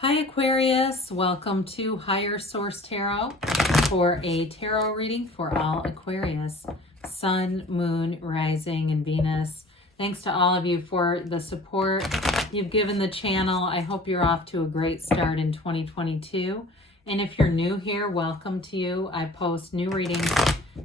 Hi Aquarius, welcome to Higher Source Tarot for a tarot reading for all Aquarius, Sun, Moon, Rising, and Venus. Thanks to all of you for the support you've given the channel. I hope you're off to a great start in 2022. And if you're new here, welcome to you. I post new readings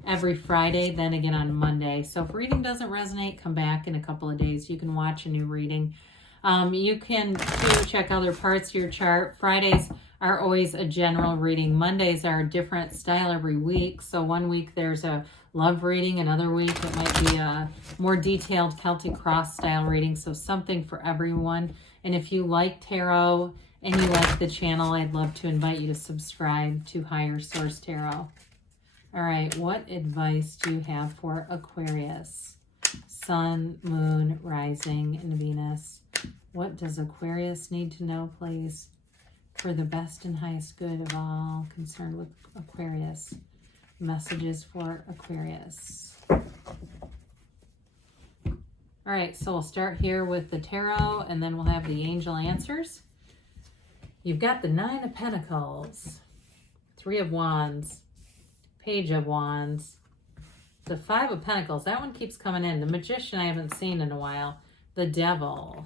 every Friday, then again on Monday. So if reading doesn't resonate, come back in a couple of days. You can watch a new reading. You can too check other parts of your chart. Fridays are always a general reading. Mondays are a different style every week. So one week there's a love reading. Another week it might be a more detailed Celtic cross style reading. So something for everyone. And if you like tarot and you like the channel, I'd love to invite you to subscribe to Higher Source Tarot. All right, what advice do you have for Aquarius? Sun, Moon, Rising, and Venus. What does Aquarius need to know, please, for the best and highest good of all concerned with Aquarius? Messages for Aquarius. All right, so we'll start here with the tarot, and then we'll have the angel answers. You've got the Nine of Pentacles, Three of Wands, Page of Wands, the Five of Pentacles. That one keeps coming in. The Magician I haven't seen in a while. The Devil,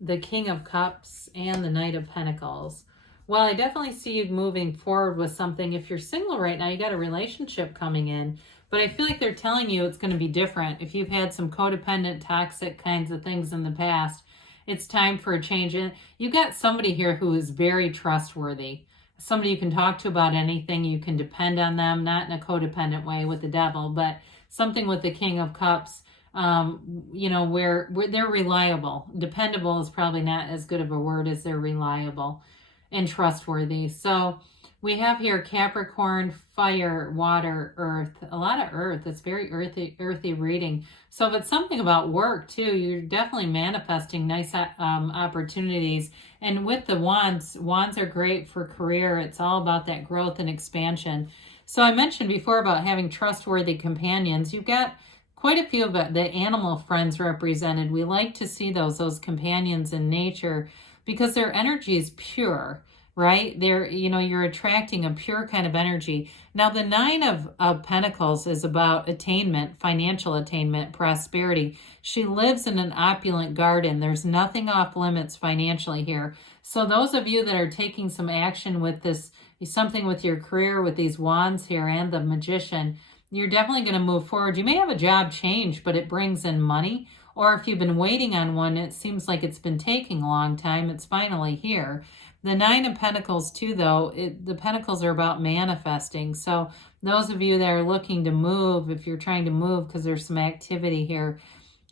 the King of Cups, and the Knight of Pentacles. Well, I definitely see you moving forward with something. If you're single right now, you got a relationship coming in, but I feel like they're telling you it's going to be different. If you've had some codependent, toxic kinds of things in the past, it's time for a change. And you got somebody here who is very trustworthy. Somebody you can talk to about anything. You can depend on them, not in a codependent way with the Devil, but something with the King of Cups. You know, where they're reliable. Dependable is probably not as good of a word as they're reliable and trustworthy. So we have here Capricorn, fire, water, earth. A lot of earth. It's very earthy reading. So if it's something about work too, you're definitely manifesting nice opportunities. And with the wands are great for career. It's all about that growth and expansion. So I mentioned before about having trustworthy companions. You've got quite a few of the animal friends represented. We like to see those companions in nature because their energy is pure, right? You're attracting a pure kind of energy. Now, the Nine of Pentacles is about attainment, financial attainment, prosperity. She lives in an opulent garden. There's nothing off limits financially here. So those of you that are taking some action with this, something with your career, with these wands here and the Magician, you're definitely going to move forward. You may have a job change, but it brings in money. Or if you've been waiting on one, it seems like it's been taking a long time. It's finally here. The Nine of Pentacles too, though, the Pentacles are about manifesting. So those of you that are looking to move, if you're trying to move because there's some activity here,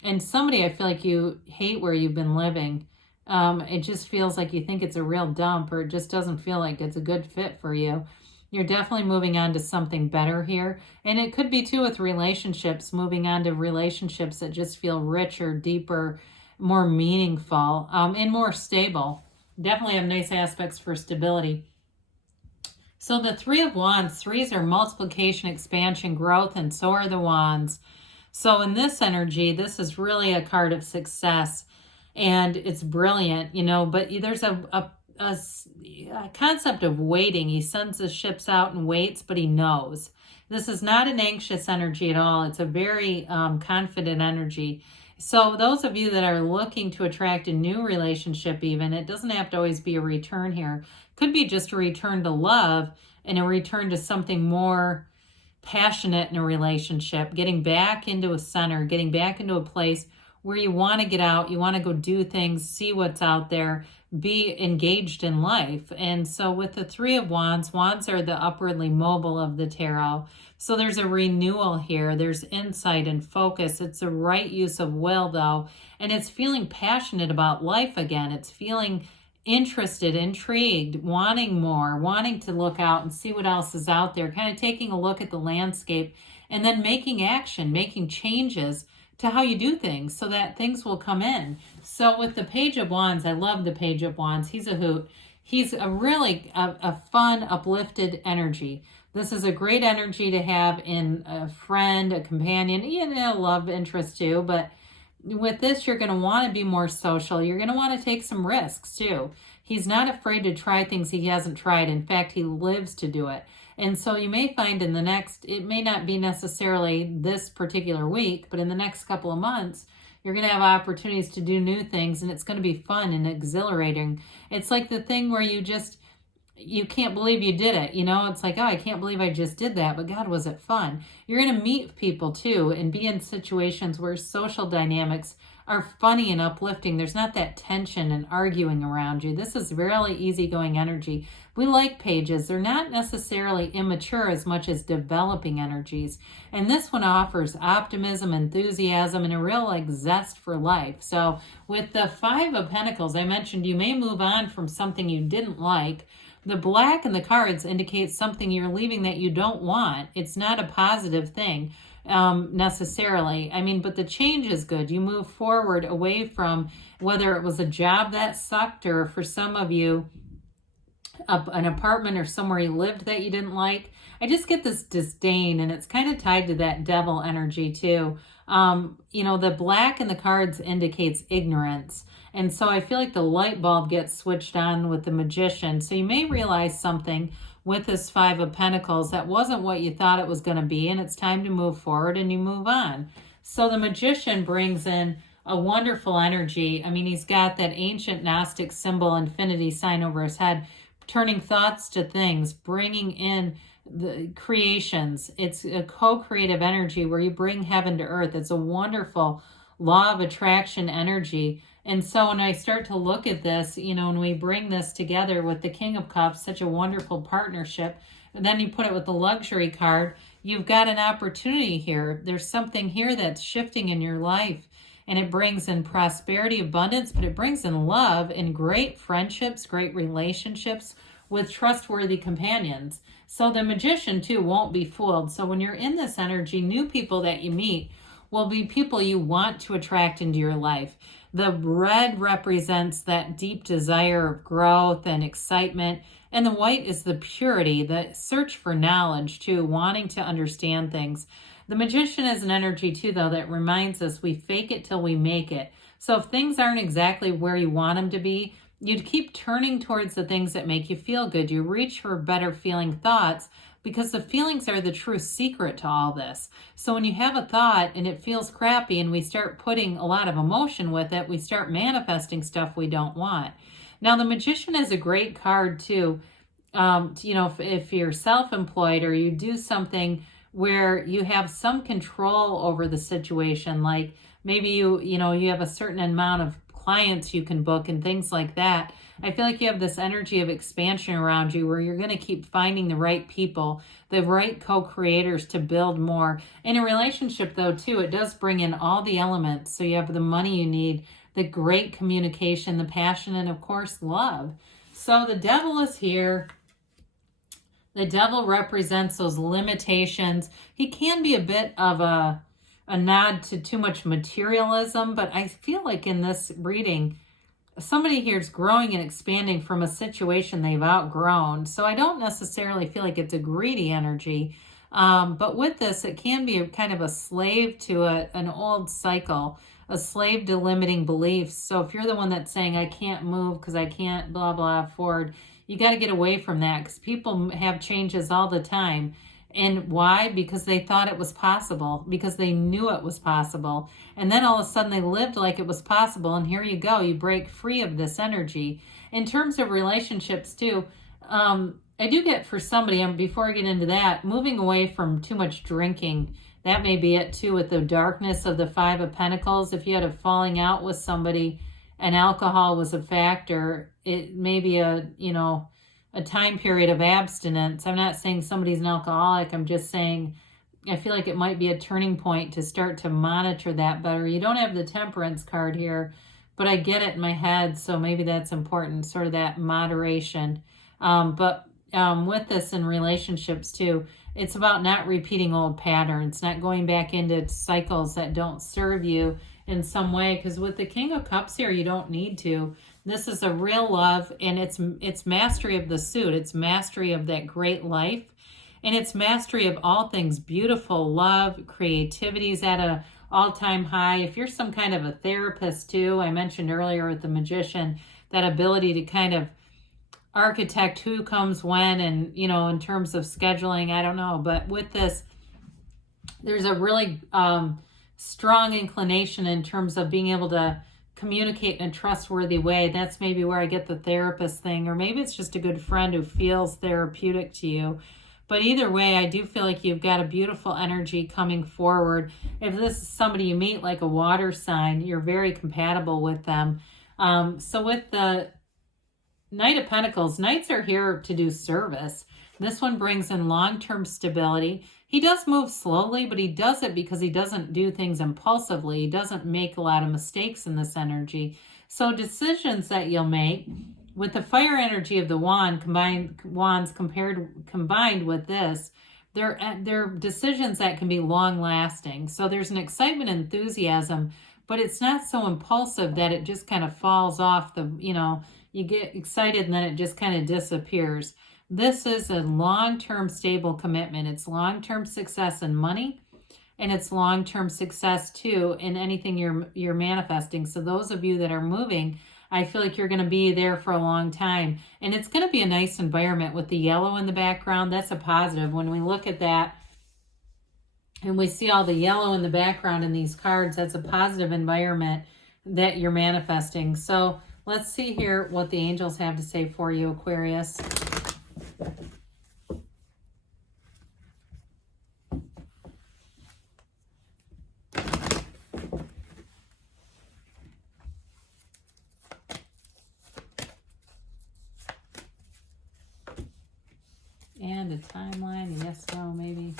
and somebody, I feel like you hate where you've been living. It just feels like you think it's a real dump, or it just doesn't feel like it's a good fit for you. You're definitely moving on to something better here. And it could be too with relationships, moving on to relationships that just feel richer, deeper, more meaningful, and more stable. Definitely have nice aspects for stability. So the Three of Wands, threes are multiplication, expansion, growth, and so are the wands. So in this energy, this is really a card of success. And it's brilliant, but there's a concept of waiting. He sends the ships out and waits, but he knows. This is not an anxious energy at all. It's a very confident energy. So those of you that are looking to attract a new relationship, even, it doesn't have to always be a return here. Could be just a return to love and a return to something more passionate in a relationship, getting back into a center, getting back into a place where you want to get out, you want to go do things, see what's out there, be engaged in life. And so with the Three of Wands, wands are the upwardly mobile of the tarot. So there's a renewal here. There's insight and focus. It's a right use of will, though. And it's feeling passionate about life again. It's feeling interested, intrigued, wanting more, wanting to look out and see what else is out there, kind of taking a look at the landscape and then making action, making changes to how you do things so that things will come in. So with the Page of Wands, I love the Page of Wands. He's a hoot. He's a really a fun, uplifted energy. This is a great energy to have in a friend, a companion, love interest too, but with this, you're going to want to be more social. You're going to want to take some risks too. He's not afraid to try things he hasn't tried. In fact, he lives to do it. And so you may find in the next, it may not be necessarily this particular week, but in the next couple of months, you're going to have opportunities to do new things, and it's going to be fun and exhilarating. It's like the thing where you can't believe you did it. It's like, oh, I can't believe I just did that, but God, was it fun? You're going to meet people too and be in situations where social dynamics are funny and uplifting. There's not that tension and arguing around you. This is really easygoing energy. We like pages. They're not necessarily immature as much as developing energies. And this one offers optimism, enthusiasm, and a real zest for life. So with the Five of Pentacles, I mentioned you may move on from something you didn't like. The black in the cards indicates something you're leaving that you don't want. It's not a positive thing necessarily. But the change is good. You move forward away from whether it was a job that sucked, or for some of you, an apartment or somewhere you lived that you didn't like. I just get this disdain, and it's kind of tied to that devil energy too. The black in the cards indicates ignorance. And so I feel like the light bulb gets switched on with the Magician. So you may realize something with this Five of Pentacles that wasn't what you thought it was going to be, and it's time to move forward and you move on. So the Magician brings in a wonderful energy. He's got that ancient Gnostic symbol, infinity sign over his head, turning thoughts to things, bringing in the creations. It's a co-creative energy where you bring heaven to earth. It's a wonderful law of attraction energy. And so when I start to look at this, when we bring this together with the King of Cups, such a wonderful partnership, and then you put it with the luxury card, you've got an opportunity here. There's something here that's shifting in your life, and it brings in prosperity, abundance, but it brings in love and great friendships, great relationships with trustworthy companions. So the Magician too won't be fooled. So when you're in this energy, new people that you meet will be people you want to attract into your life. The red represents that deep desire of growth and excitement, and the white is the purity, the search for knowledge too, wanting to understand things. The Magician is an energy too, though, that reminds us we fake it till we make it. So if things aren't exactly where you want them to be, you'd keep turning towards the things that make you feel good. You reach for better feeling thoughts, because the feelings are the true secret to all this. So when you have a thought and it feels crappy and we start putting a lot of emotion with it, we start manifesting stuff we don't want. Now, the Magician is a great card too. If you're self-employed or you do something where you have some control over the situation, like maybe you have a certain amount of clients you can book and things like that. I feel like you have this energy of expansion around you where you're going to keep finding the right people, the right co-creators to build more. In a relationship though too, it does bring in all the elements. So you have the money you need, the great communication, the passion, and of course love. So the devil is here. The devil represents those limitations. He can be a bit of a nod to too much materialism, but I feel like in this reading, somebody here is growing and expanding from a situation they've outgrown. So I don't necessarily feel like it's a greedy energy. But with this, it can be kind of a slave to an old cycle, a slave to limiting beliefs. So if you're the one that's saying, I can't move because I can't blah, blah, afford, you got to get away from that, because people have changes all the time. And why? Because they thought it was possible, because they knew it was possible. And then all of a sudden they lived like it was possible. And here you go, you break free of this energy. In terms of relationships too, I do get for somebody, before I get into that, moving away from too much drinking. That may be it too, with the darkness of the Five of Pentacles. If you had a falling out with somebody and alcohol was a factor, it may be a time period of abstinence. I'm not saying somebody's an alcoholic. I'm just saying I feel like it might be a turning point to start to monitor that better. You don't have the Temperance card here, but I get it in my head, so maybe that's important, sort of that moderation. But with this in relationships too, it's about not repeating old patterns, not going back into cycles that don't serve you in some way, because with the King of Cups here, you don't need to. This is a real love, and it's mastery of the suit. It's mastery of that great life, and it's mastery of all things beautiful. Love, creativity is at a all-time high. If you're some kind of a therapist too, I mentioned earlier with the Magician, that ability to kind of architect who comes when, and, you know, in terms of scheduling, I don't know. But with this, there's a really strong inclination in terms of being able to communicate in a trustworthy way. That's maybe where I get the therapist thing, or maybe it's just a good friend who feels therapeutic to you. But either way, I do feel like you've got a beautiful energy coming forward. If this is somebody you meet, like a water sign, you're very compatible with them. So with the Knight of Pentacles, Knights are here to do service. This one brings in long-term stability. He does move slowly, but he does it because he doesn't do things impulsively. He doesn't make a lot of mistakes in this energy. So decisions that you'll make with the fire energy of the wand combined with this, they're decisions that can be long-lasting. So there's an excitement and enthusiasm, but it's not so impulsive that it just kind of falls off the, you know, you get excited and then it just kind of disappears. This is a long-term stable commitment. It's long-term success in money, and it's long-term success too in anything you're manifesting. So those of you that are moving, I feel like you're going to be there for a long time, and it's going to be a nice environment with the yellow in the background. That's a positive. When we look at that and we see all the yellow in the background in these cards, that's a positive environment that you're manifesting. So let's see here what the angels have to say for you, Aquarius. And a timeline, yes, no, maybe.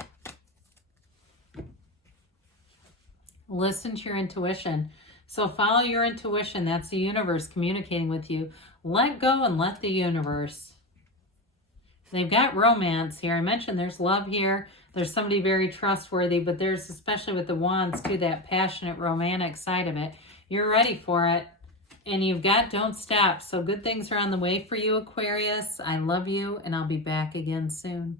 Listen to your intuition. So follow your intuition. That's the universe communicating with you. Let go and let the universe. They've got romance here. I mentioned there's love here. There's somebody very trustworthy, but there's, especially with the wands too, that passionate romantic side of it. You're ready for it. And you've got don't stop. So good things are on the way for you, Aquarius. I love you, and I'll be back again soon.